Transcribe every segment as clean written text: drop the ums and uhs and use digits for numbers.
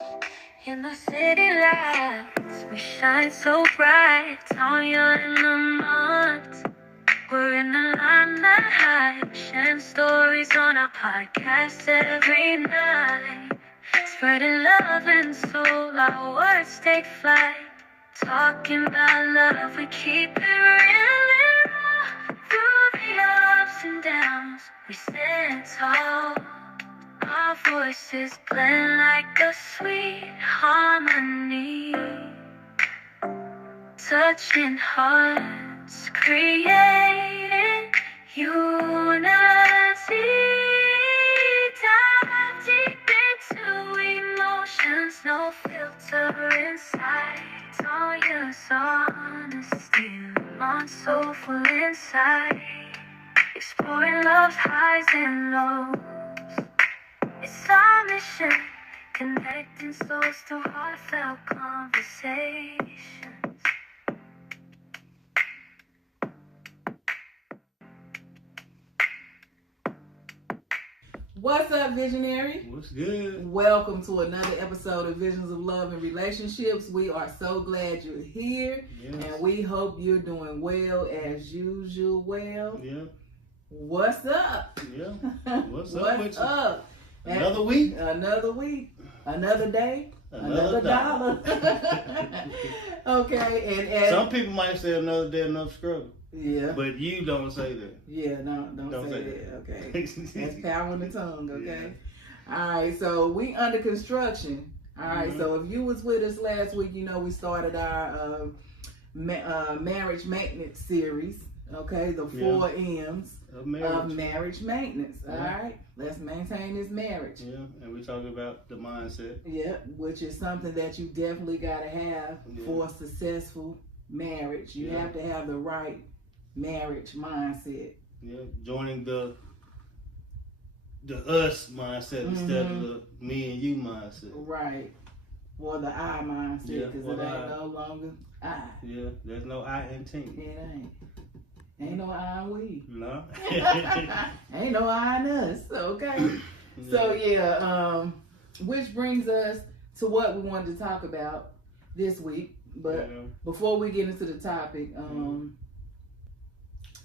In the city lights, we shine so bright. All year in the month, we're in the limelight. Sharing stories on our podcast every night. Spreading love and soul, our words take flight. Talking about love, we keep it real and raw. Through the ups and downs, we stand tall. Our voices blend like a sweet harmony, touching hearts, creating unity. Dive deep into emotions, no filter inside. All yours honesty, on soulful inside. Exploring love's highs and lows. It's our mission, connecting souls to heartfelt conversations. What's up, visionary? What's good? Welcome to another episode of Visions of Love and Relationships. We are so glad you're here, Yes. and we hope you're doing well as usual. Yeah. What's up? Yeah. What's up with you? up? Another week? Another week. Another day. Another dollar. Okay, and some people might say another day, another struggle. yeah. But you don't say that. Yeah, no, don't say that. Okay. That's power in the tongue, okay? Yeah. All right, so we under construction. All right, Mhm. so if you was with us last week, you know we started our marriage maintenance series, okay? The 4 M's Of of marriage. marriage maintenance, all Yeah. right? Let's maintain this marriage. Yeah, and we talking about the mindset. Yeah, which is something that you definitely got to have Yeah. for a successful marriage. You Yeah. have to have the right marriage mindset. Yeah, joining the us mindset instead of the me and you mindset. Right. Or the I mindset, Yeah, because or it the ain't I. no longer I. Yeah, there's no I in team. It ain't. Ain't no I in we. No. Ain't no I in us. Okay. So which brings us to what we wanted to talk about this week. But Yeah. before we get into the topic,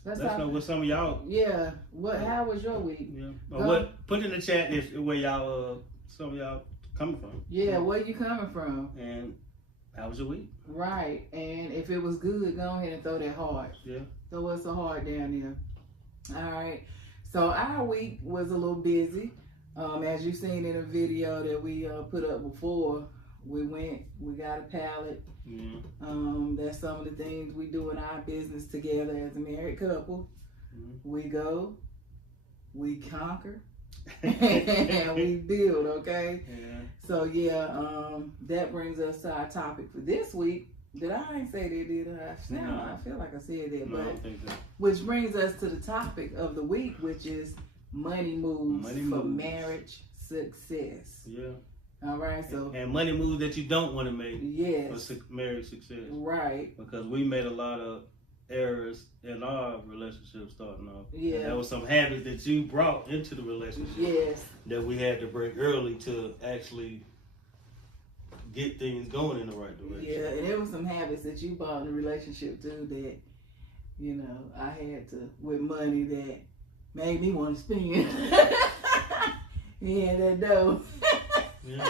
let's Let us talk. know what some of y'all. Yeah. How was your week? Yeah. Go. Or what? Put in the chat if where y'all some of y'all coming from. Yeah, where you coming from? And how was your week? Right. And if it was good, go ahead and throw that heart. Yeah. Throw us a heart down there. All right. So our week was a little busy. As you seen in a video that we put up before, we got a pallet. Yeah. That's some of the things we do in our business together as a married couple. Mm-hmm. We go, we conquer, and we build, okay? Yeah. So that brings us to our topic for this week. Did I ain't say that, did I? No. I feel like I said that, No, I but don't think so. which brings us to the topic of the week, which is money moves Money for moves. marriage success. Yeah. All right, so And money moves that you don't want to make for yes, marriage success. right, Because we made a lot of errors in our relationship starting off. Yeah. And there was some habits that you brought into the relationship yes, that we had to break early to actually get things going in the right direction. yeah. And there were some habits that you brought in the relationship too that, you know, I had to with money that made me want to spend. Yeah, that dough. Yeah.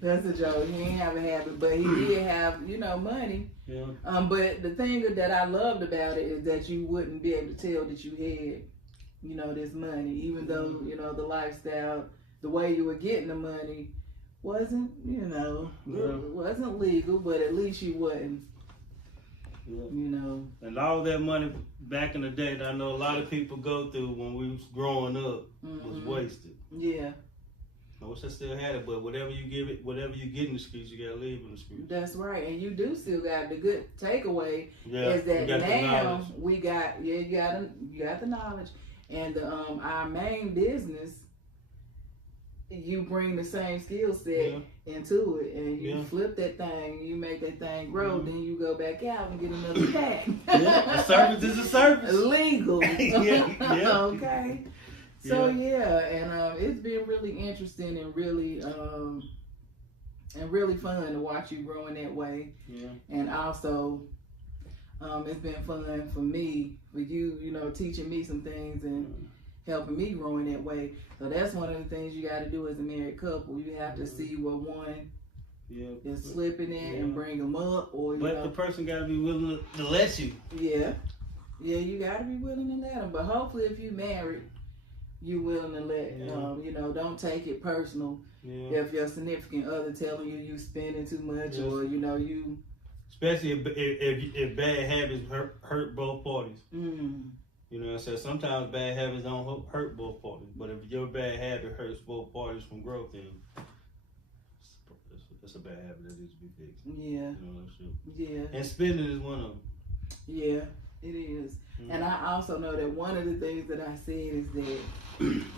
That's a joke. He ain't have a habit, but he did have, money. Yeah. But the thing that I loved about it is that you wouldn't be able to tell that you had, this money, even though, the lifestyle, the way you were getting the money wasn't, wasn't legal, but at least you wasn't, Yeah. And all that money back in the day that I know a lot of people go through when we was growing up was wasted. Yeah, I wish I still had it, but whatever you get in the streets, you gotta leave in the streets. that's right. And you do still got the good takeaway Yeah, is that we got the now knowledge. we got you got the knowledge, and our main business, you bring the same skill set into it, and you flip that thing, you make that thing grow, then you go back out and get another pack. Yeah, a service is a service. Legal. Yeah. Okay. So and it's been really interesting and really and really fun to watch you growing that way. Yeah. And also, it's been fun for me, for you, you know, teaching me some things and helping me grow in that way. So that's one of the things you got to do as a married couple. You have to see where one is slipping in and bring them up. But the person got to be willing to let you. Yeah. Yeah, you got to be willing to let them. But hopefully if you married, you willing to let, you know, don't take it personal. Yeah. If your significant other telling you spending too much or, you know, you... Especially if bad habits hurt both parties. You know what I'm saying? Sometimes bad habits don't hurt both parties. But if your bad habit hurts both parties from growth, then it's a bad habit that needs to be fixed. Yeah. You know, yeah. And spending is one of them. Yeah, it is. And I also know that one of the things that I said is that,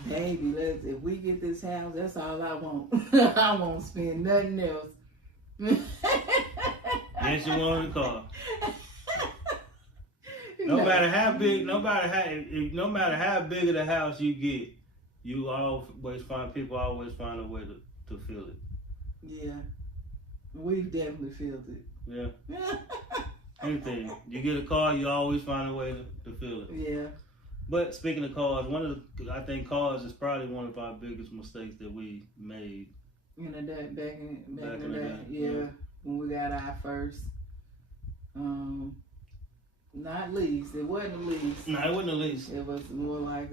baby, if we get this house, that's all I want. I won't spend nothing else. Yes, you want a car. No matter how big of the house you get, you always find a way to fill it. Yeah, we've definitely filled it. Yeah. Anything. You get a car, you always find a way to fill it. Yeah. But speaking of cars, I think cars is probably one of our biggest mistakes that we made. Back in the day. Yeah. When we got our first, not lease. It wasn't a lease. No, it wasn't a lease. It was more like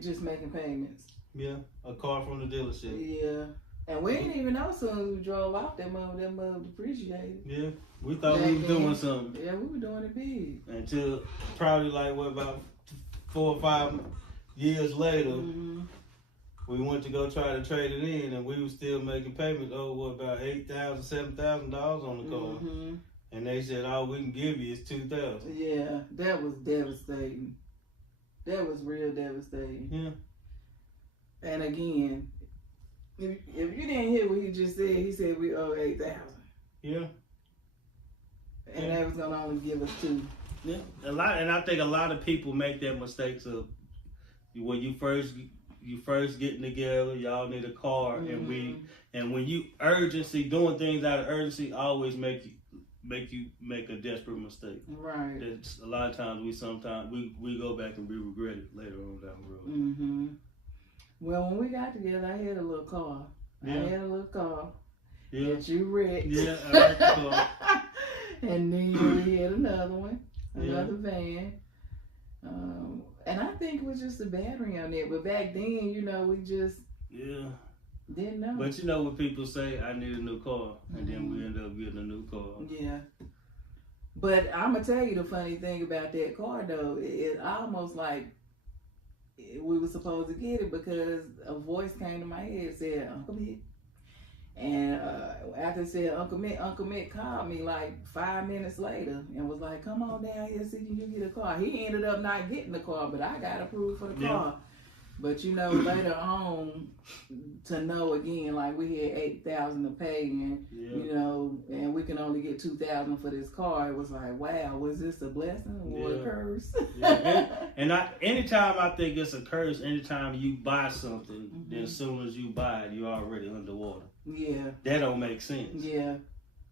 just making payments. Yeah, a car from the dealership. Yeah. And we didn't even know soon as we drove off that mother depreciated. Yeah, we thought we were doing something. Yeah, we were doing it big. Until probably about 4 or 5 years later, we went to go try to trade it in, and we were still making payments over about $8,000, $7,000 on the car. And they said, all we can give you is $2,000. Yeah, that was devastating. That was real devastating. Yeah. And again, if you didn't hear what he just said, he said we owe $8,000. Yeah. And that was gonna only give us $2,000. Yeah, and I think a lot of people make that mistakes of when you first getting together, y'all need a car, and when you doing things out of urgency always make you make a desperate mistake. Right. That's a lot of times we go back and we regret it later on down the road. Well, when we got together, I had a little car. Yeah. I had a little car. Yeah. That you wrecked. Yeah, I like the car. And then we had another one, another van. And I think it was just a battery on it. But back then, you know, we just didn't know. But you know what people say, I need a new car. And then we end up getting a new car. Yeah. But I'm going to tell you the funny thing about that car, though. It almost like we were supposed to get it because a voice came to my head and said, Uncle Mick. And after it said Uncle Mick called me like 5 minutes later and was like, come on down here, see can you get a car. He ended up not getting the car, but I got approved for the car. But you know, later on to know again, like we had $8,000 to pay and you know, and we can only get $2,000 for this car. It was like, wow, was this a blessing or a curse? Anytime I think it's a curse, anytime you buy something, then as soon as you buy it, you're already underwater. Yeah. That don't make sense. Yeah.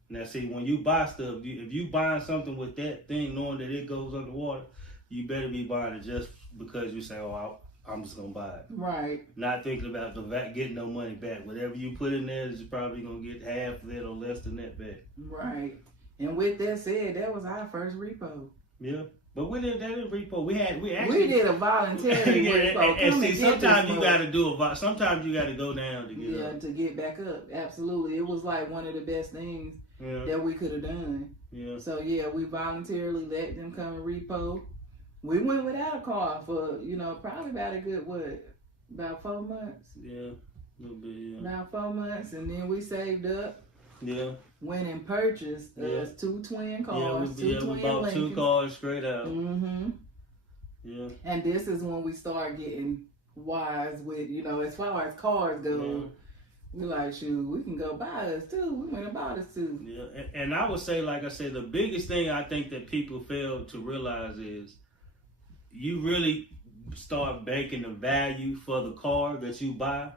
Now see, when you buy stuff, if you buying something with that thing, knowing that it goes underwater, you better be buying it just because you say, oh, I'm just gonna buy it. Right. Not thinking about getting no money back. Whatever you put in there, you're probably gonna get half of it or less than that back. Right. And with that said, that was our first repo. Yeah. But we did that in repo. We did a voluntary repo. And see, sometimes you got to sometimes you got to go down to get up. To get back up. Absolutely. It was like one of the best things that we could have done. Yeah. So yeah, we voluntarily let them come and repo. We went without a car for, you know, probably about a good, about 4 months? Yeah, a little bit, yeah. About 4 months, and then we saved up. Yeah. Went and purchased 2 twin cars. We bought Lincolns. 2 cars straight out. Yeah. And this is when we start getting wise with, you know, as far as cars go. We're like, shoot, we can go buy us too. We went and bought us too. Yeah, and I would say, like I said, the biggest thing I think that people fail to realize is you really start banking the value for the car that you buy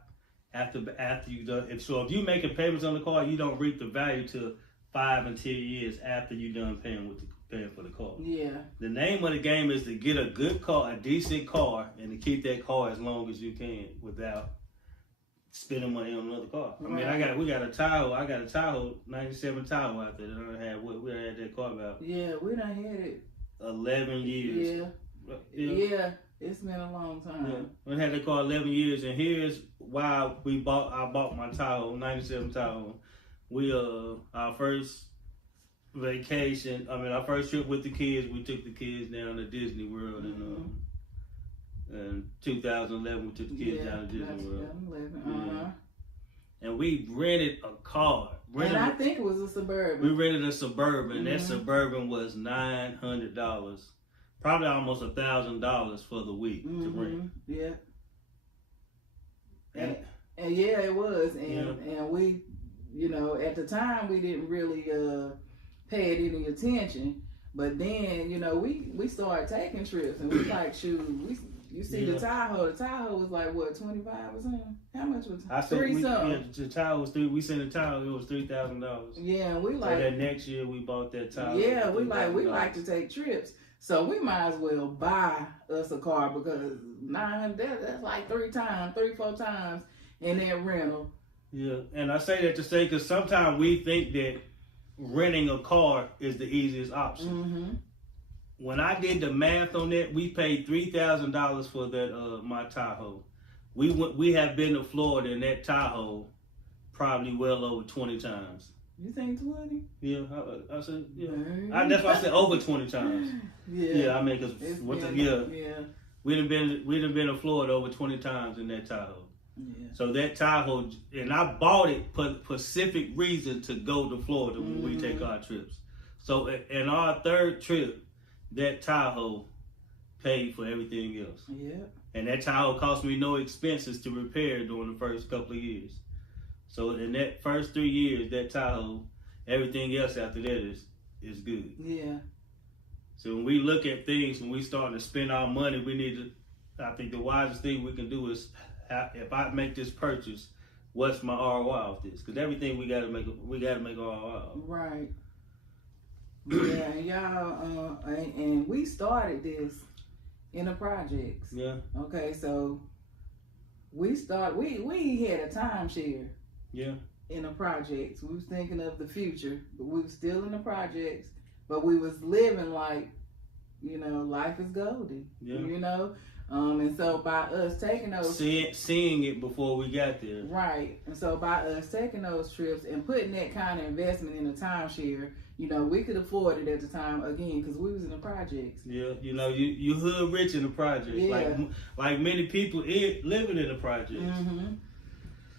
after you done. If you making payments on the car, you don't reap the value till 5 and 10 years after you done paying for the car. Yeah. The name of the game is to get a good car, a decent car, and to keep that car as long as you can without spending money on another car. I mean, we got a Tahoe. I got a Tahoe, 97 Tahoe out there. We done had that car about. Yeah, we done had it 11 years. Yeah. It's been a long time. Yeah. We had that car 11 years, and here's why I bought my Tahoe, 97 Tahoe. Our first vacation, our first trip with the kids, we took the kids down to Disney World, and in 2011 we took the kids down to Disney World. 2011. And we rented a car. And I think it was a Suburban. We rented a Suburban. That Suburban was $900. Probably almost $1,000 for the week to rent. Yeah. And yeah, it was. And we, at the time we didn't really pay it any attention. But then, we started taking trips, and we like, shoot, you see the Tahoe. The Tahoe was like, what, 25 or something? How much was it? $3 something. Yeah, the Tahoe was $3. We sent the Tahoe, it was $3,000. Yeah, and we like. So that next year we bought that Tahoe. Yeah, we like to take trips. So we might as well buy us a car because that's like 3, 4 times in that rental. Yeah, and I say that to say because sometimes we think that renting a car is the easiest option. When I did the math on that, we paid $3,000 for that my Tahoe. We have been to Florida in that Tahoe probably well over 20 times. You think 20? Yeah, I said, yeah. That's why I said over 20 times. Yeah, I mean, because we done been to Florida over 20 times in that Tahoe. Yeah. So that Tahoe, and I bought it for specific reason to go to Florida when we take our trips. So in our third trip, that Tahoe paid for everything else. Yeah. And that Tahoe cost me no expenses to repair during the first couple of years. So in that first 3 years, that Tahoe, everything else after that is good. Yeah. So when we look at things, when we start to spend our money, I think the wisest thing we can do is, if I make this purchase, what's my ROI off this? Because everything we gotta make ROI. Right. Yeah, and y'all, and we started this in the projects. Yeah. Okay, so we had a timeshare. Yeah. In the projects, we was thinking of the future, but we was still in the projects. But we was living like, life is golden. Yeah. And so by us taking those seeing it before we got there. Right. And so by us taking those trips and putting that kind of investment in a timeshare, we could afford it at the time again because we was in the projects. Yeah, you hood rich in the projects. Yeah. Like many people living in the projects. Mm-hmm.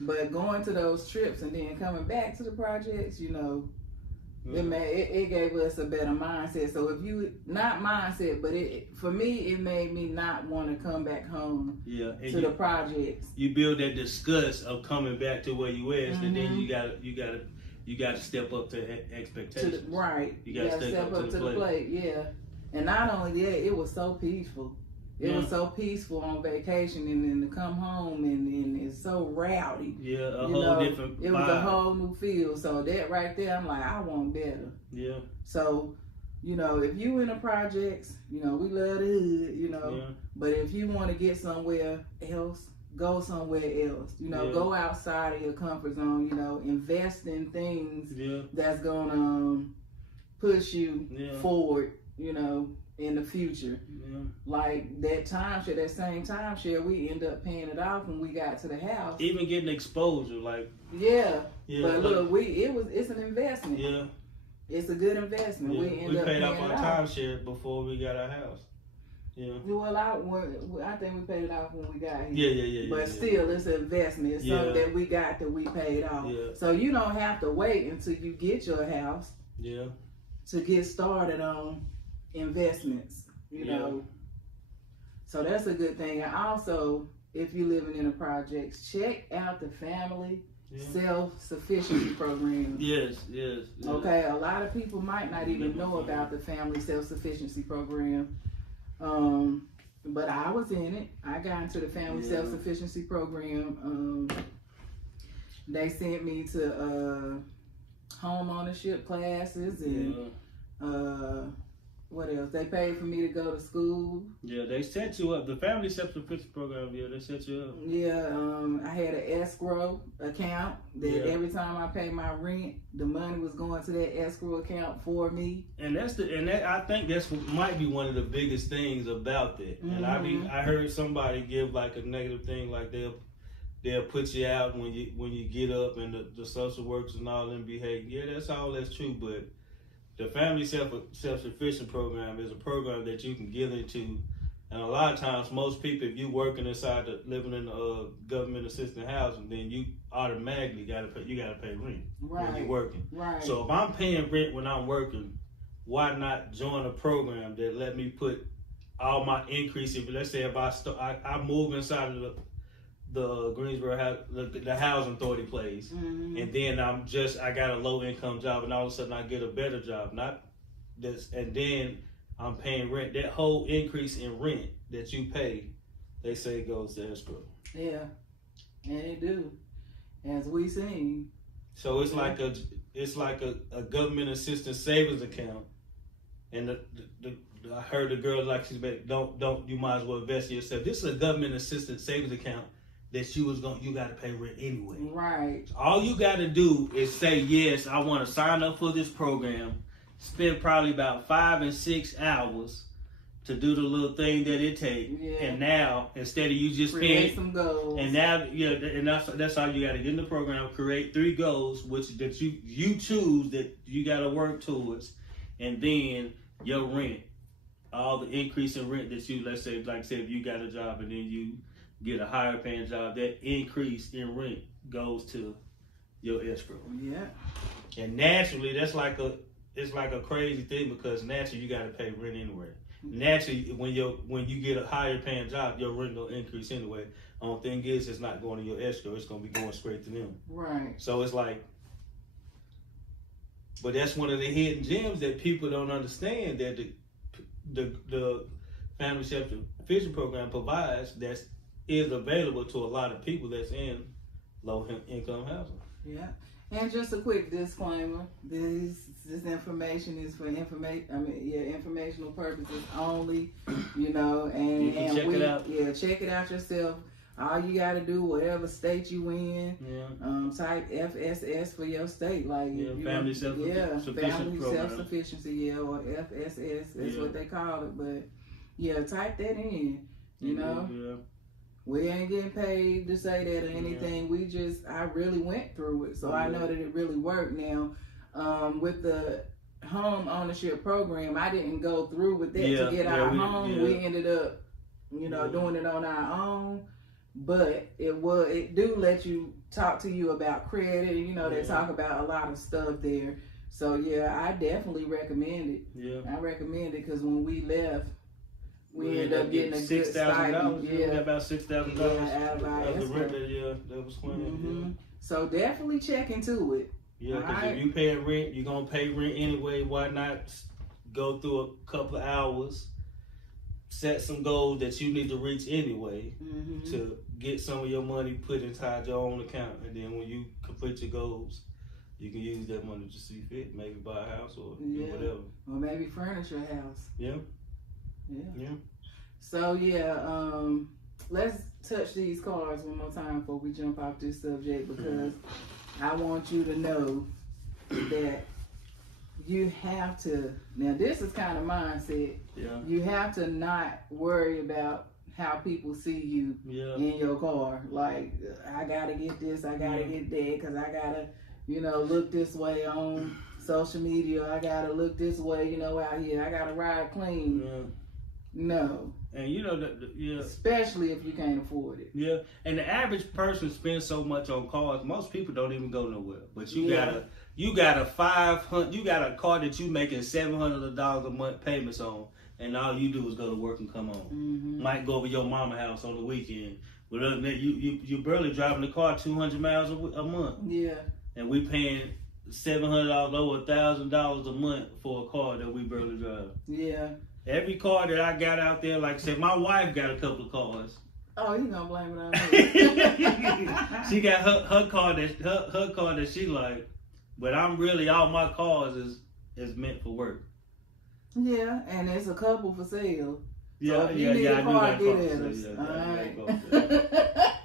But going to those trips and then coming back to the projects, it gave us a better mindset. So not mindset, but for me, it made me not want to come back home to the projects. You build that disgust of coming back to where you was, and then you gotta step up to expectations. Right. You gotta step up to the plate. Yeah. And not only that, it was so peaceful. It was so peaceful on vacation, and then to come home and it's so rowdy. Yeah, a whole different vibe. It was a whole new feel. So that right there, I'm like, I want better. Yeah. So, if you in the projects, we love the hood, but if you want to get somewhere else, go somewhere else. Go outside of your comfort zone. Invest in things that's gonna push you forward. In the future. Yeah. Like that same timeshare, we end up paying it off when we got to the house. Even getting exposure, like but look, it's an investment. Yeah, it's a good investment. Yeah. We paid off our timeshare before we got our house. Yeah. Well, I think we paid it off when we got here. Yeah. But still, it's an investment. It's something that we got that we paid off. Yeah. So you don't have to wait until you get your house. Yeah. To get started on investments, So that's a good thing. And also, if you're living in the projects, check out the family self-sufficiency program. Yes. Okay, a lot of people might not even know about the family self-sufficiency program. But I was in it. I got into the family self-sufficiency program They sent me to home ownership classes and what else? They paid for me to go to school. Yeah, they set you up. The Family Self-Sufficiency Program, yeah, they set you up. Yeah, I had an escrow account that every time I paid my rent, the money was going to that escrow account for me. And I think that's might be one of the biggest things about that. And I heard somebody give like a negative thing, like they'll put you out when you get up, and the social workers and all them behave. Yeah, that's true, but the Family Self-Sufficient Program is a program that you can get into, and a lot of times, most people, if you working inside living in government assisted housing, then you automatically gotta pay rent when you're working. Right. So if I'm paying rent when I'm working, why not join a program that let me put all my increase? Let's say if I move inside of the Greensboro house, the housing authority place, and then I got a low income job, and all of a sudden I get a better job, and then I'm paying rent. That whole increase in rent that you pay, they say goes to escrow. Yeah, and it do, as we seen. So it's like a government assistance savings account, and I heard the girl like she's like, don't you might as well invest in yourself. This is a government assistance savings account that you got to pay rent anyway. Right. So all you got to do is say, yes, I want to sign up for this program, spend probably about 5 and 6 hours to do the little thing that it takes. Yeah. And now, instead of you just create some goals. And now, and that's all you got to get in the program, create 3 goals, that you choose that you got to work towards, and then your rent, all the increase in rent that you, let's say, like I said, if you got a job and then you get a higher paying job, that increase in rent goes to your escrow. Yeah. And naturally, it's like a crazy thing, because naturally you got to pay rent anyway. Naturally, when you get a higher paying job, your rent will increase anyway. Only thing is, it's not going to your escrow; it's going to be going straight to them. Right. So it's like, but that's one of the hidden gems that people don't understand, that the Family Self-Sufficiency Program provides, is available to a lot of people that's in low income housing. Yeah. And just a quick disclaimer: this information is for informational purposes only. And you can check it out. Yeah, check it out yourself. All you got to do, whatever state you in, type FSS for your state, Family Self-Sufficiency Program. Self-Sufficiency, or FSS is what they call it. But type that in. You know. Yeah. We ain't getting paid to say that or anything. I really went through it, so I know that it really worked. Now, with the home ownership program, I didn't go through with that to get our home. We ended up, doing it on our own. But it do let you talk to you about credit. They talk about a lot of stuff there. So I definitely recommend it. Yeah, I recommend it, because when we left, we ended up getting a good stipend. Yeah, about $6,000 out of the rent that was claimed. So definitely check into it. Yeah, because if you pay rent, you're gonna pay rent anyway. Why not go through a couple of hours, set some goals that you need to reach anyway, to get some of your money put inside your own account, and then when you complete your goals, you can use that money to see fit. Maybe buy a house or whatever, or maybe furnish your house. Yeah. So let's touch these cards one more time before we jump off this subject, because I want you to know that you have to. Now, this is kind of mindset. Yeah. You have to not worry about how people see you in your car. Like, I gotta get this, I gotta get that, because I gotta, look this way on social media. I gotta look this way, out here. I gotta ride clean. Yeah. No. And especially if you can't afford it. Yeah. And the average person spends so much on cars. Most people don't even go nowhere. But you got a car that you making $700 a month payments on, and all you do is go to work and come home. Might go over your mama house on the weekend. But other than that, you barely driving the car 200 miles a month. Yeah. And we paying $700 over $1,000 a month for a car that we barely drive. Yeah. Every car that I got out there, like I said, my wife got a couple of cars. Oh, you gonna blame it on me? She got her car that she like, but I'm really all my cars is meant for work. Yeah, and there's a couple for sale. Yeah, so if you need a car, get at us.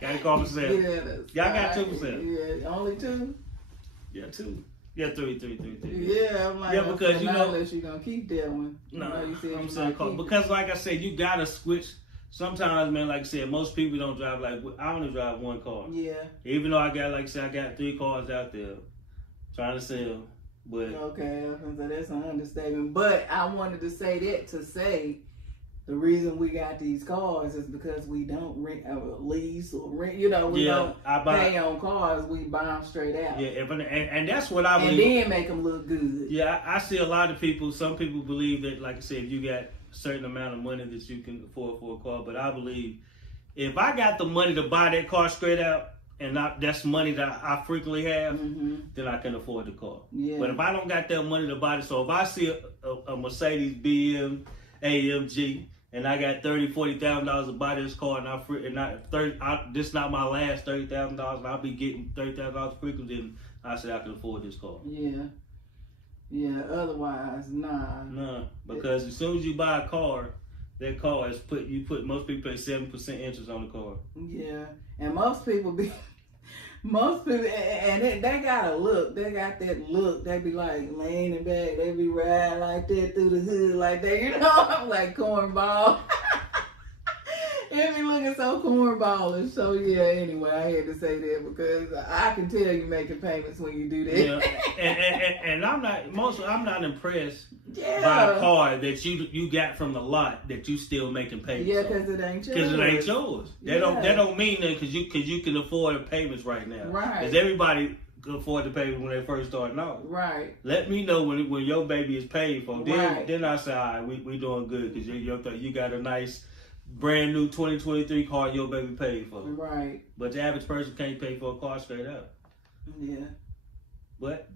Got a car for sale. Get at us. Y'all got 2 for sale. Yeah, only 2. Yeah, 2. Yeah, 3. Yeah, I'm like, yeah, because you know, unless you're gonna keep that one. No, you said I'm saying because, like I said, you gotta switch. Sometimes, man, like I said, most people don't drive. Like I only drive 1 car. Yeah. Even though I got, like I said, I got 3 cars out there trying to sell. But okay, so that's an understatement. But I wanted to say that to say the reason we got these cars is because we don't rent or lease or rent. You know, we don't pay on cars. We buy them straight out. Yeah, and that's what I believe. And then make them look good. Yeah, I see a lot of people. Some people believe that, like I said, if you got a certain amount of money that you can afford for a car. But I believe if I got the money to buy that car straight out, and that's money that I frequently have, then I can afford the car. Yeah. But if I don't got that money to buy it, so if I see a Mercedes BM AMG and I got $30,000-$40,000 to buy this car, this not my last $30,000, and I'll be getting $30,000 frequently, then I say I can afford this car. Yeah. Yeah. Otherwise, nah. Nah, because as soon as you buy a car, that car is most people pay 7% interest on the car. Yeah, and most people, and they got a look. They got that look. They be like leaning back. They be riding like that through the hood like that. You know, like cornball. It be looking so cornballish. So yeah. Anyway, I had to say that because I can tell you making payments when you do that. Yeah, and I'm not impressed by a car that you got from the lot that you still making payments. Yeah, because it ain't yours. Because it ain't yours. That don't mean that because you can afford the payments right now. Right. Because everybody can afford the payments when they first starting out. Right. Let me know when your baby is paid for. Then I say, all right, we doing good because you got a nice brand new 2023 car your baby paid for. Right. But the average person can't pay for a car straight up. Yeah. But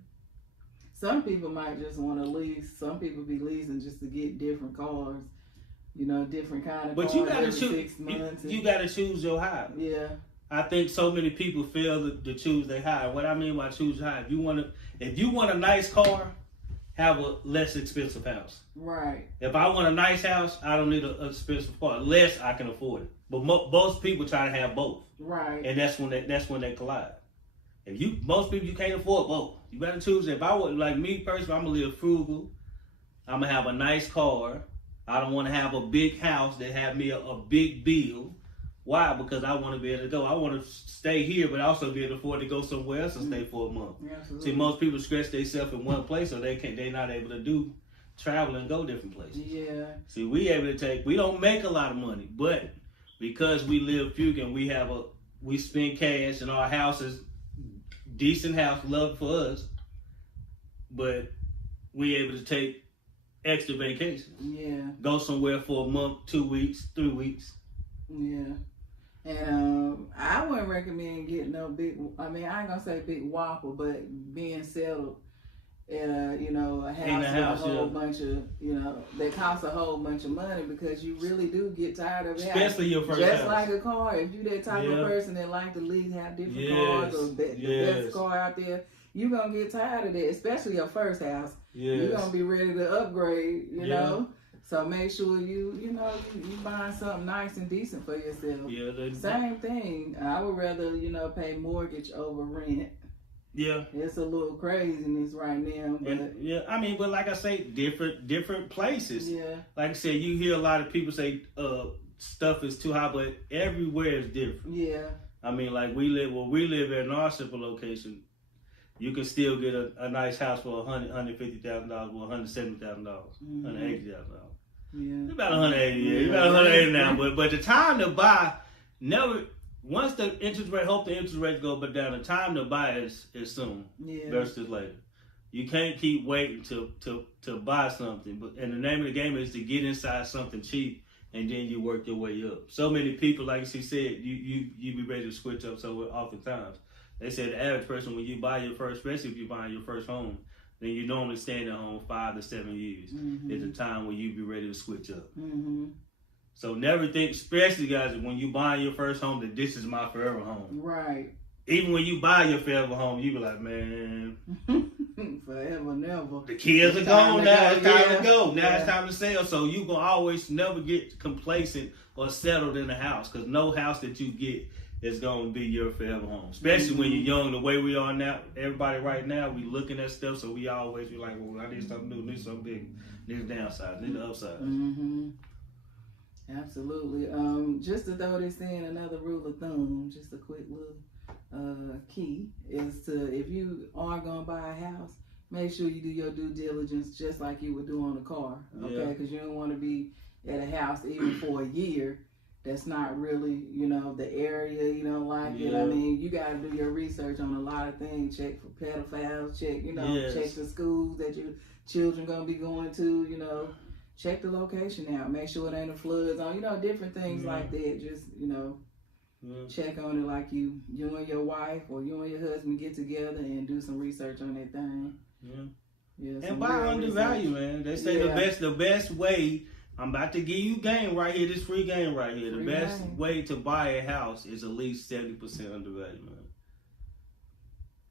some people might just want to lease. Some people be leasing just to get different cars. You know, different kind of cars. But you gotta choose. 6 months. You gotta choose your hire. Yeah. I think so many people fail to choose their hire. What I mean by choose your hire, if you want a nice car, have a less expensive house. Right. If I want a nice house, I don't need an expensive car. Less I can afford it. But most people try to have both. Right. And that's when they collide. Most people you can't afford both. You better choose. If I would, like me personally, I'm gonna live frugal. I'm gonna have a nice car. I don't want to have a big house that have me a big bill. Why? Because I want to be able to go. I want to stay here, but also be able to afford to go somewhere else and stay for a month. Absolutely. See, most people stretch themselves in one place, so they're not able to travel and go different places. Yeah. See, we don't make a lot of money, but because we live frugal and we spend cash and our house is decent house, love for us, but we able to take extra vacations. Yeah. Go somewhere for a month, 2 weeks, 3 weeks. Yeah. And I wouldn't recommend getting no big, I ain't gonna say big whopper, but being settled at a house with a whole bunch of, that costs a whole bunch of money because you really do get tired of it. Especially your first Just house. like a car. If you that type of person that like to have different cars or the best car out there, you're gonna get tired of that, especially your first house. Yes. You're gonna be ready to upgrade, you know. So make sure you buying something nice and decent for yourself. Yeah. Same thing. I would rather, pay mortgage over rent. Yeah. It's a little craziness right now. But but like I say, different places. Yeah. Like I said, you hear a lot of people say stuff is too high, but everywhere is different. Yeah. Like we live in our simple location, you can still get a nice house for $150,000 or $170,000, $180,000. Yeah. It's about 180. Yeah, about 180 now. But the time to buy once the interest rate, hope the interest rates go down. The time to buy is soon versus later. You can't keep waiting to buy something. And the name of the game is to get inside something cheap and then you work your way up. So many people, like she said, you be ready to switch up so oftentimes. They said the average person, when you buy your first, especially if you're buying your first home, then you normally stay in the home 5 to 7 years. It's a time when you be ready to switch up. So never think, especially guys, when you buy your first home, that this is my forever home. Right. Even when you buy your forever home, you be like, man, forever, never. The kids are gone now. It's time to go. Now it's time to sell. So you gonna always never get complacent or settled in a house, because no house that you get is gonna be your forever home. Especially when you're young, the way we are now. Everybody right now, we looking at stuff, so we always be like, well, I need something new, need something big, need the downside, need the upside. Mm-hmm. Absolutely. Just to throw this in, another rule of thumb, just a quick little key is to, if you are gonna buy a house, make sure you do your due diligence just like you would do on a car, okay? Because you don't want to be at a house even for a year that's not really, you know, the area, you don't like it. I mean, you got to do your research on a lot of things. Check for pedophiles, check, you know, check the schools that your children gonna be going to, you know. Check the location out. Make sure it ain't a floods on, you know, different things like that. Just, you know, check on it like you and your wife or you and your husband get together and do some research on that thing. And buy under value, man. They say the best way, I'm about to give you game right here, this free game right here. The best way to buy a house is at least 70% under value, man.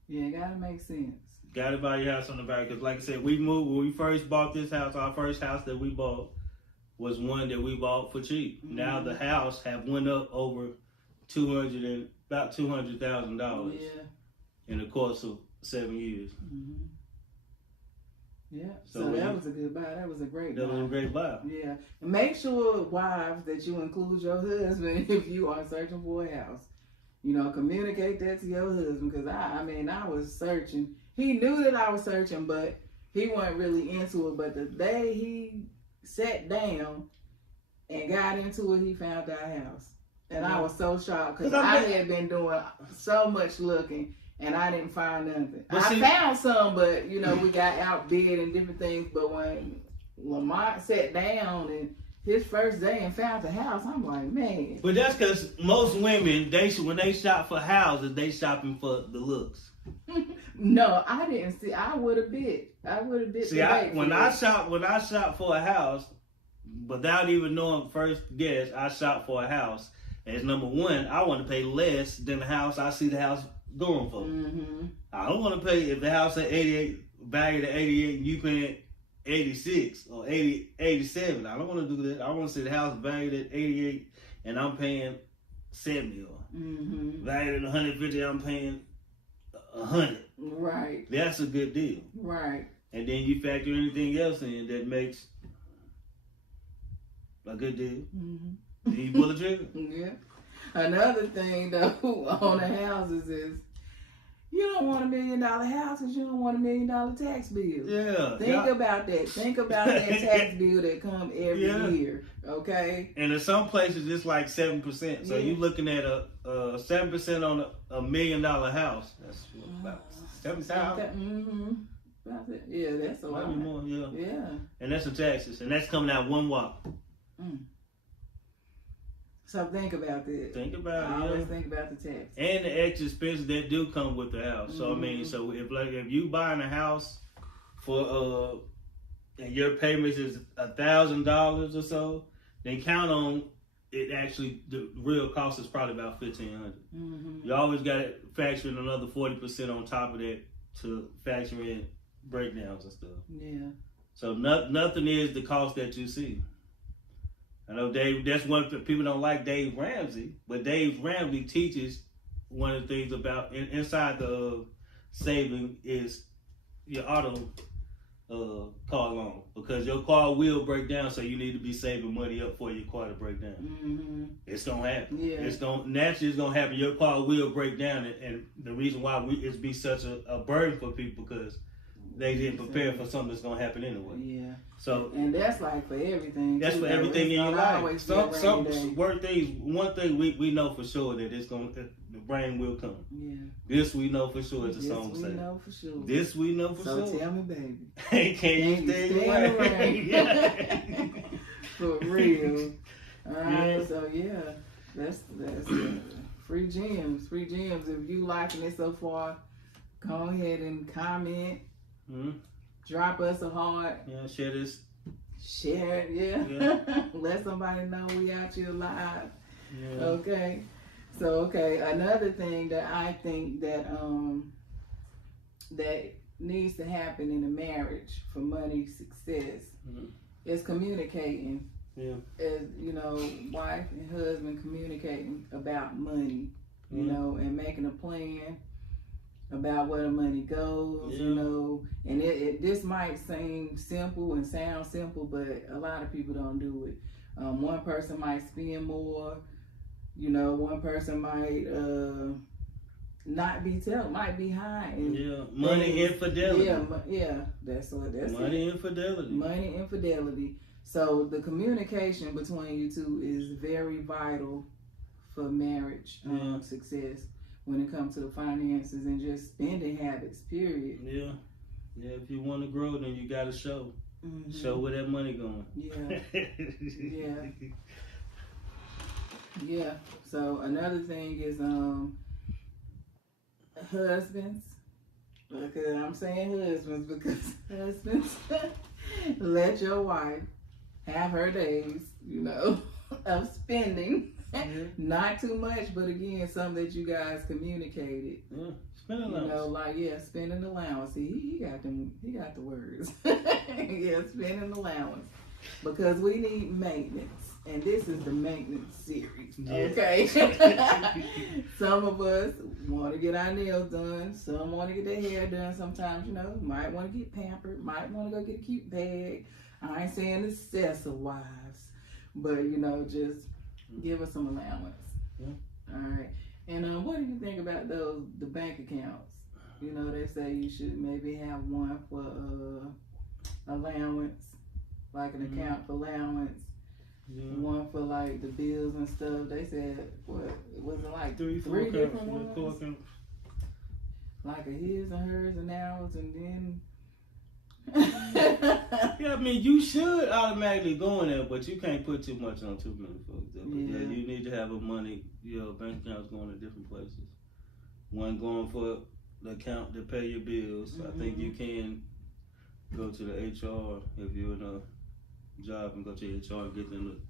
Yeah, it gotta make sense. Gotta buy your house on the value, because like I said, we moved, when we first bought this house, our first house that we bought was one that we bought for cheap. Now the house have went up over about $200,000 in the course of 7 years. Yeah, so that was a good buy. That was a great buy. That was a great buy. Yeah. And make sure, wives, that you include your husband if you are searching for a house. You know, communicate that to your husband, because I was searching. He knew that I was searching, but he wasn't really into it. But the day he sat down and got into it, he found our house. And I was so shocked, because I had been doing so much looking and I didn't find nothing. I found some, but, you know, we got outbid and different things. But when Lamont sat down and his first day and found the house, I'm like, man. But that's because most women, when they shop for houses, they shopping for the looks. No, I didn't see. I would have bid. See, when I shop for a house, without even knowing first guess, I shop for a house. As number one, I want to pay less than the house I see the house going for. I don't want to pay, if the house at 88, valued at 88, and you paying 86 or 87. I don't want to do that. I want to see the house valued at 88 and I'm paying 70, or valued at 150, I'm paying 100. Right. That's a good deal. Right. And then you factor anything else in that makes a good deal. Then you pull the trigger. Yeah. Another thing though on the houses is, you don't want $1 million houses, you don't want $1 million tax bills. Yeah. Think about that. Think about that tax bill that come every year. Okay. And in some places it's like 7%. So you're looking at a 7% on a $1 million house. That's about $7,000. Yeah, that's a lot. Maybe more. Yeah. Yeah. And that's the taxes, and that's coming out one wop. So think about that. Think about it. I always think about the tax. And the extra expenses that do come with the house. So I mean, so if you buying a house for and your payments is $1,000 or so, then count on it. Actually, the real cost is probably about $1,500. You always got to factor in another 40% on top of that to factor in breakdowns and stuff. Yeah. So nothing is the cost that you see. I know Dave, that's one thing people don't like Dave Ramsey, but Dave Ramsey teaches one of the things about inside the saving is your auto car loan, because your car will break down, so you need to be saving money up for your car to break down. It's gonna happen. It's gonna happen. Your car will break down, and the reason why it's be such a burden for people because they didn't prepare for something that's gonna happen anyway. Yeah. So and that's like for everything. That's for everything in your life. Some work things. One thing we know for sure that the rain will come. Yeah. This we know for sure, as the song says. This we know for sure. This we know for sure. So tell me, baby. Can you stay away? For real. All right. So yeah, that's free gems. Free gems. If you liking it so far, go ahead and comment. Drop us a heart. Yeah, share Share it, yeah. Let somebody know we out here live. Yeah. Okay. So another thing that I think that that needs to happen in a marriage for money success is communicating. Yeah. As you know, wife and husband communicating about money, you know, and making a plan about where the money goes, you know, and this might seem simple and sound simple, but a lot of people don't do it. One person might spend more, you know, one person might not be might be high. And money infidelity. That's money infidelity. Money infidelity. So the communication between you two is very vital for marriage success. When it comes to the finances and just spending habits, period. Yeah. If you want to grow, then you got to show. Show where that money going. Yeah. So another thing is husbands. Because I'm saying husbands because husbands let your wife have her days, you know, of spending. Not too much, but again, something that you guys communicated. Spending allowance. You know, like spending allowance. See, he got the words. Spending allowance. Because we need maintenance. And this is the maintenance series. Okay. Some of us want to get our nails done. Some want to get their hair done. Sometimes, you know, might want to get pampered, might want to go get a cute bag. I ain't saying excessive wives, but you know, just give us some allowance. All right. And what do you think about the bank accounts? You know, they say you should maybe have one for allowance, like an account for allowance, one for like the bills and stuff. They said, what was it like? Three different ones? Like a his and hers and ours, and then I mean, you should automatically go in there, but you can't put too much on too many folks. You need to have a money, bank accounts going to different places. One going for the account to pay your bills. I think you can go to the HR if you're in a job and go to HR and get them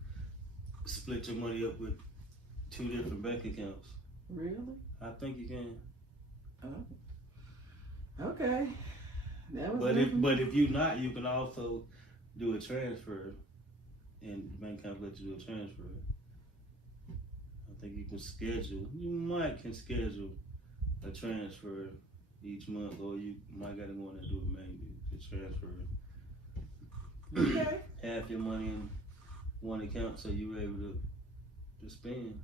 to split your money up with 2 different bank accounts. Really? I think you can. Oh. Okay. But if you're not, you can also do a transfer, and the bank account let you do a transfer. I think you can schedule. You might can schedule a transfer each month, or you might gotta go in and do it maybe to transfer half your money in one account, so you're able to spend.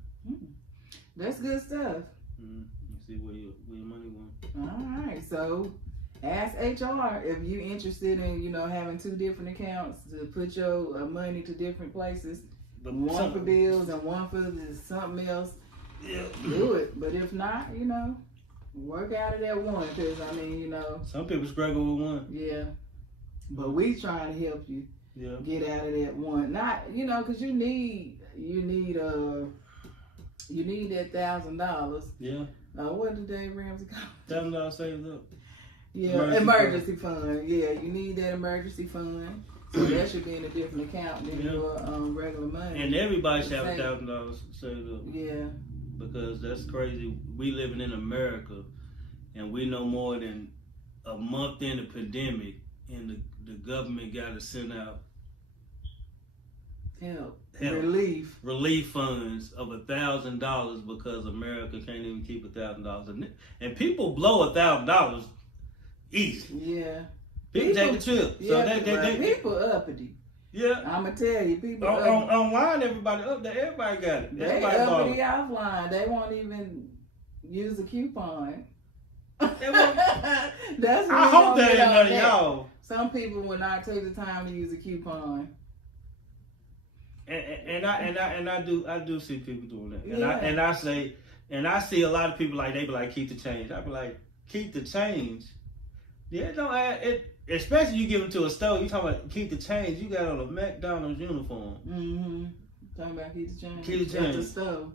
That's good stuff. You see where your money going. All right, so. Ask HR if you're interested in, having 2 different accounts to put your money to different places. But one for bills and one for something else. Yeah. Do it. But if not, work out of that one. Because, some people struggle with one. Yeah. But we trying to help you get out of that one. Not, because you need that $1,000. Yeah. What did Dave Ramsey call it? $1,000 saved up. Yeah, emergency fund. Yeah, you need that emergency fund. So that should be in a different account than your regular money. And everybody should have $1,000 saved up. Yeah. Because that's crazy. We living in America, and we know more than a month in the pandemic, and the government got to send out help. Relief funds of $1,000 because America can't even keep $1,000. And people blow $1,000 easy. Yeah. People take a trip. Yeah, so people uppity. Yeah. I'ma tell you, people online, everybody up there, everybody got it. They uppity offline. They won't even use a coupon. That's I hope that ain't none of y'all. Some people will not take the time to use a coupon. And I do see people doing that. And I see a lot of people they be like, keep the change. I be like, keep the change. Yeah, no, especially you give them to a store. You talking about keep the change. You got on a McDonald's uniform. Talking about keep the change. Keep the change. At the store.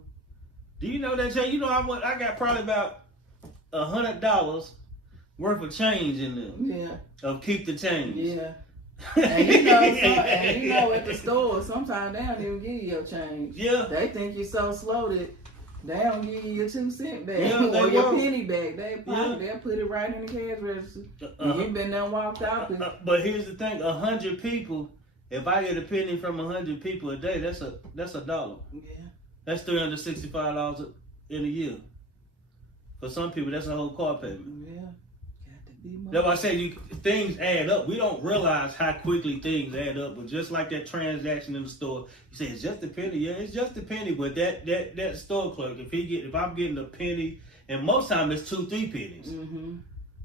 Do you know that change? I got probably about $100 worth of change in there. Yeah. Of keep the change. Yeah. And you know, at the store, sometimes they don't even give you your change. Yeah. They think you're so slow that they don't give you your 2 cent back or your penny back. They'll put it right in the cash register. You've been there and walked out. But here's the thing: 100 people. If I get a penny from 100 people a day, that's $1. Yeah. That's $365 in a year. For some people, that's a whole car payment. Yeah. That's why I say things add up. We don't realize how quickly things add up. But just like that transaction in the store, you say it's just a penny. Yeah, it's just a penny. But that store clerk, if I'm getting a penny, and most times it's 2-3 pennies. Mm-hmm.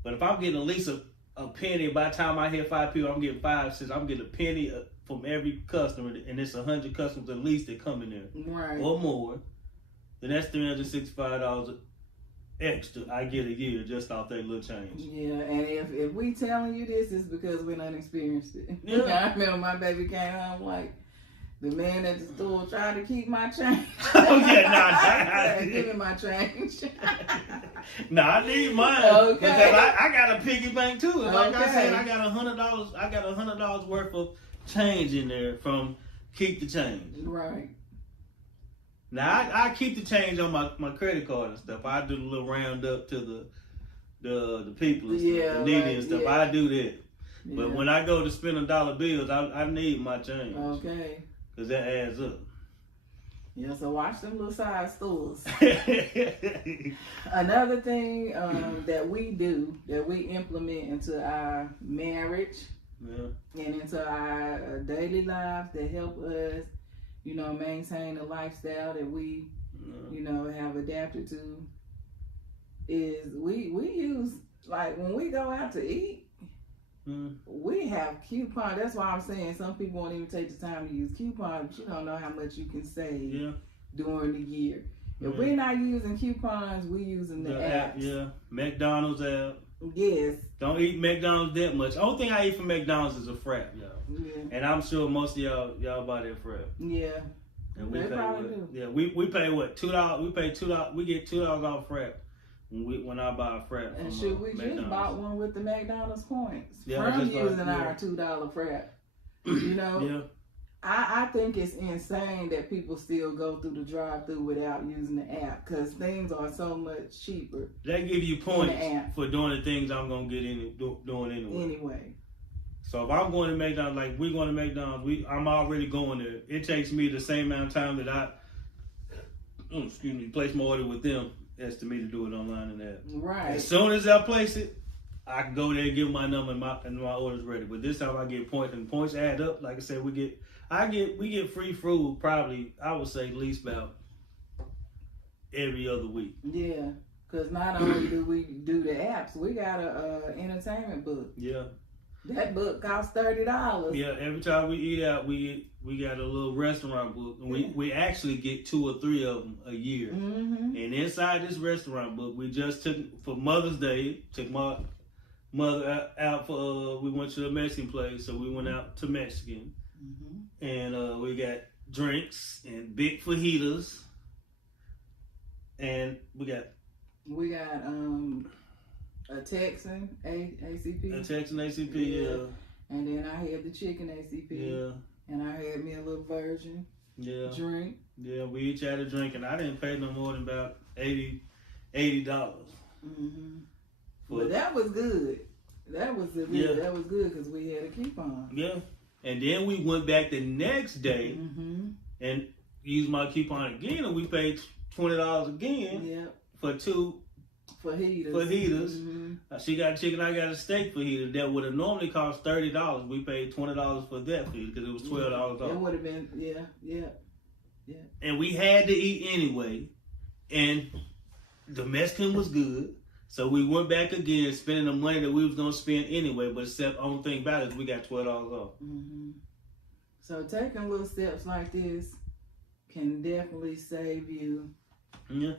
But if I'm getting at least a penny, by the time I hit 5 people, I'm getting 5 cents. I'm getting a penny from every customer, and it's 100 customers at least that come in there, right, or more. Then that's $365 extra I get a year just off that little change. Yeah, and if we telling you this, it's because we done experienced it. Yeah. I remember my baby came home like, the man at the store tried to keep my change. Oh yeah, give me my change. I need mine. Okay. Because I got a piggy bank too. Like I said, I got $100. I got $100 worth of change in there from keep the change. Right. Now I keep the change on my credit card and stuff. I do the little round up to the people and stuff, the needy and stuff. Yeah. I do that. Yeah. But when I go to spend $1 bills, I need my change. Okay. Because that adds up. Yeah, so watch them little side stores. Another thing that we implement into our marriage, yeah, and into our daily lives that help us, maintain the lifestyle that we, have adapted to, is we use, like, when we go out to eat, we have coupons. That's why I'm saying some people won't even take the time to use coupons, but you don't know how much you can save during the year. If we're not using coupons, we're using the apps. Yeah, McDonald's app. Yes. Don't eat McDonald's that much. The only thing I eat from McDonald's is a frap, y'all. Yeah. And I'm sure most of y'all buy that frap. Yeah. And we they pay probably do. Yeah, we pay what, $2? We pay $2. We get $2 off frap when I buy a frap. And should we just bought one with the McDonald's points from using our $2 frap? Yeah. I think it's insane that people still go through the drive-through without using the app, because things are so much cheaper. They give you points for doing the things I'm gonna get doing anyway. So if I'm going to McDonald's, like we're going to McDonald's, I'm already going there. It takes me the same amount of time that I place my order with them as to me to do it online and that. Right. As soon as I place it, I can go there and give my number and my order's ready. But this time I get points, and points add up. Like I said, we get free food probably, I would say, at least about every other week. Yeah, because not only do we do the apps, we got a entertainment book. Yeah. That book costs $30. Yeah, every time we eat out, we got a little restaurant book, and we actually get 2 or 3 of them a year. Mm-hmm. And inside this restaurant book, we just took for Mother's Day, took my mother out for we went to a Mexican place, so we went out to Mexican. Mm-hmm. And we got drinks and big fajitas, and we got a Texan ACP. A Texan ACP, yeah. And then I had the chicken ACP. Yeah. And I had me a little virgin. Yeah. Drink. Yeah, we each had a drink, and I didn't pay no more than about $80. Mm-hmm. But that was good. That was good because we had a coupon. Yeah. And then we went back the next day and used my coupon again, and we paid $20 again. Yep. For 2 fajitas. Mm-hmm. She got a chicken, I got a steak fajita that would have normally cost $30. We paid $20 for that fajita because it was $12 off. It would have been, yeah. And we had to eat anyway, and the Mexican was good. So we went back again, spending the money that we was gonna spend anyway. But the only thing about it is we got $12 off. Mm-hmm. So taking little steps like this can definitely save you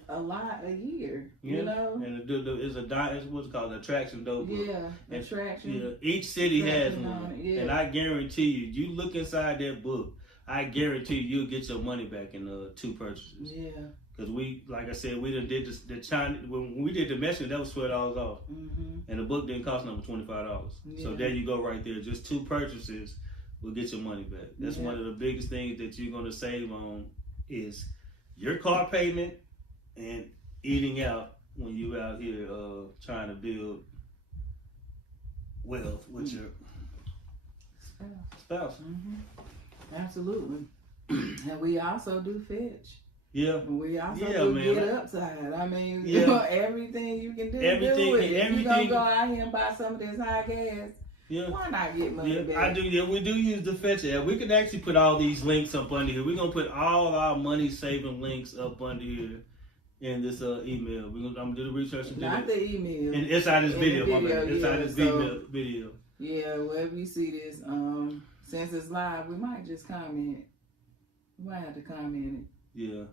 a lot a year. Yeah. You know, and it's what's it called, attraction dope. Yeah, attraction. Yeah, each city has one, and I guarantee you look inside that book. I guarantee you'll get your money back in 2 purchases. Yeah. Because we, like I said, we done did the China, when we did the messenger, that was $12 off. And the book didn't cost nothing but $25. So there you go right there. Just 2 purchases will get your money back. That's one of the biggest things that you're going to save on is your car payment and eating out when you out here trying to build wealth with your spouse. Absolutely. And we also do fetch. Yeah. We also do man. Get upside. I mean, you know, everything you can do, do it. If you're going to go out here and buy some of this high gas, why not get money back? I do. Yeah, we do use the Fetch app. We can actually put all these links up under here. We're going to put all our money-saving links up under here in this email. I'm going to do the research. And not the email. And inside this video. Inside this video. Yeah, wherever you see this, since it's live, we might just comment. We might have to comment it. Yeah.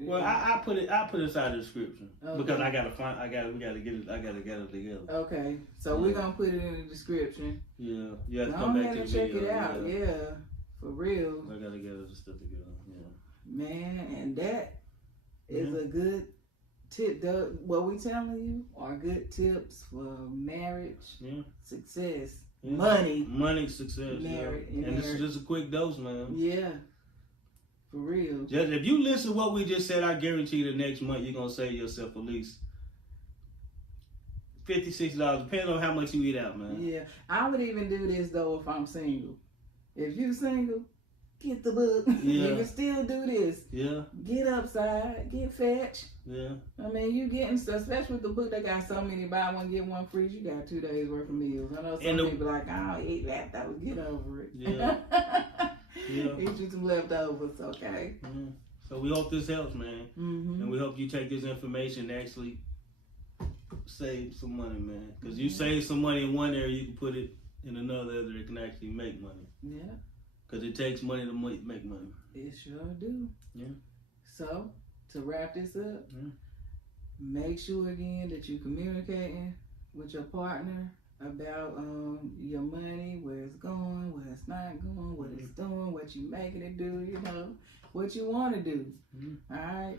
Well, I put it inside the description because we gotta get it together. Okay, so we're gonna put it in the description. Yeah, you have to come back to the check video. It out. Yeah, for real. I gotta get the stuff together. Yeah. Man, and that is a good tip. What we telling you are good tips for marriage, success, money, success, marriage, and this is just a quick dose, man. Yeah. For real. Just if you listen to what we just said, I guarantee you the next month you're gonna save yourself at least $50, $60, depending on how much you eat out, man. Yeah, I would even do this though if I'm single. If you single, get the book. You can still do this. Yeah. Get upside, get fetch. Yeah. I mean, you getting stuff, especially with the book. They got so many buy one get one free. You got 2 days worth of meals. I know some people like, I'll eat leftovers. Get over it. Yeah. Eat you some leftovers, okay? So we hope this helps, man. And we hope you take this information and actually save some money, man. Because you save some money in one area, you can put it in another area that can actually make money. Yeah. Because it takes money to make money. It sure do. Yeah. So, to wrap this up, make sure again that you're communicating with your partner about your money, where it's going, where it's not going, what it's doing, what you making it do, you know, what you want to do. All right.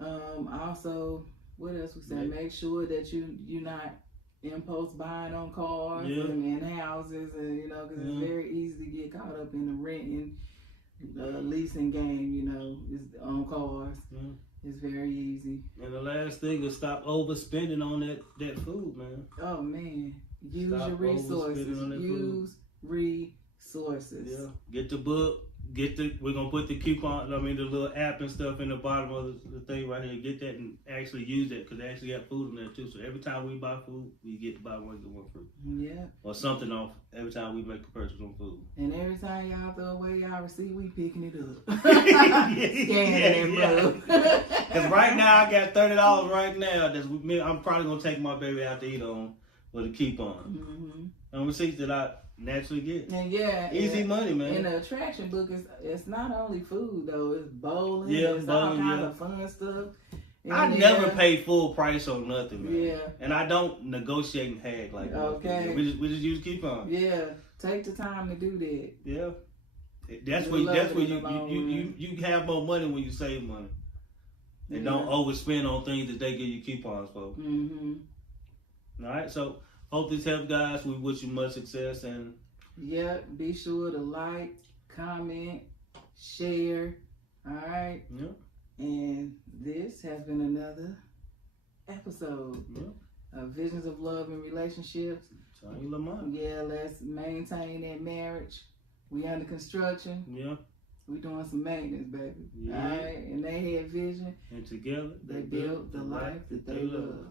Also, what else we say? Make sure that you're not impulse buying on cars and houses, and you know, because it's very easy to get caught up in the renting, leasing game. You know, is on cars. It's very easy. And the last thing is stop overspending on that food, man. Oh man. Use your resources. Use resources. Yeah. Get the book. We're gonna put the coupon. I mean, the little app and stuff in the bottom of the thing right here. Get that and actually use that because they actually got food in there too. So every time we buy food, we get buy one get one free. Yeah. Or something off every time we make a purchase on food. And every time y'all throw away y'all receipt, we picking it up. Scanning it, bro. Because right now I got $30 right now. I'm probably gonna take my baby out to eat on with a coupon. And receipts that I naturally get. And easy money, man. And the attraction book it's not only food though, it's bowling, it's all kinds of fun stuff. And I never pay full price on nothing, man. Yeah. And I don't negotiate and hag like that. Okay. We just use coupon. Yeah. Take the time to do that. Yeah. That's where you have more money when you save money. And don't overspend on things that they give you coupons for. All right, so hope this helps, guys. We wish you much success and be sure to like, comment, share. All right. And this has been another episode of Visions of Love and Relationships. Yeah, let's maintain that marriage. We under construction. We doing some maintenance, baby. All right, and they had vision. And together they built the life that they love.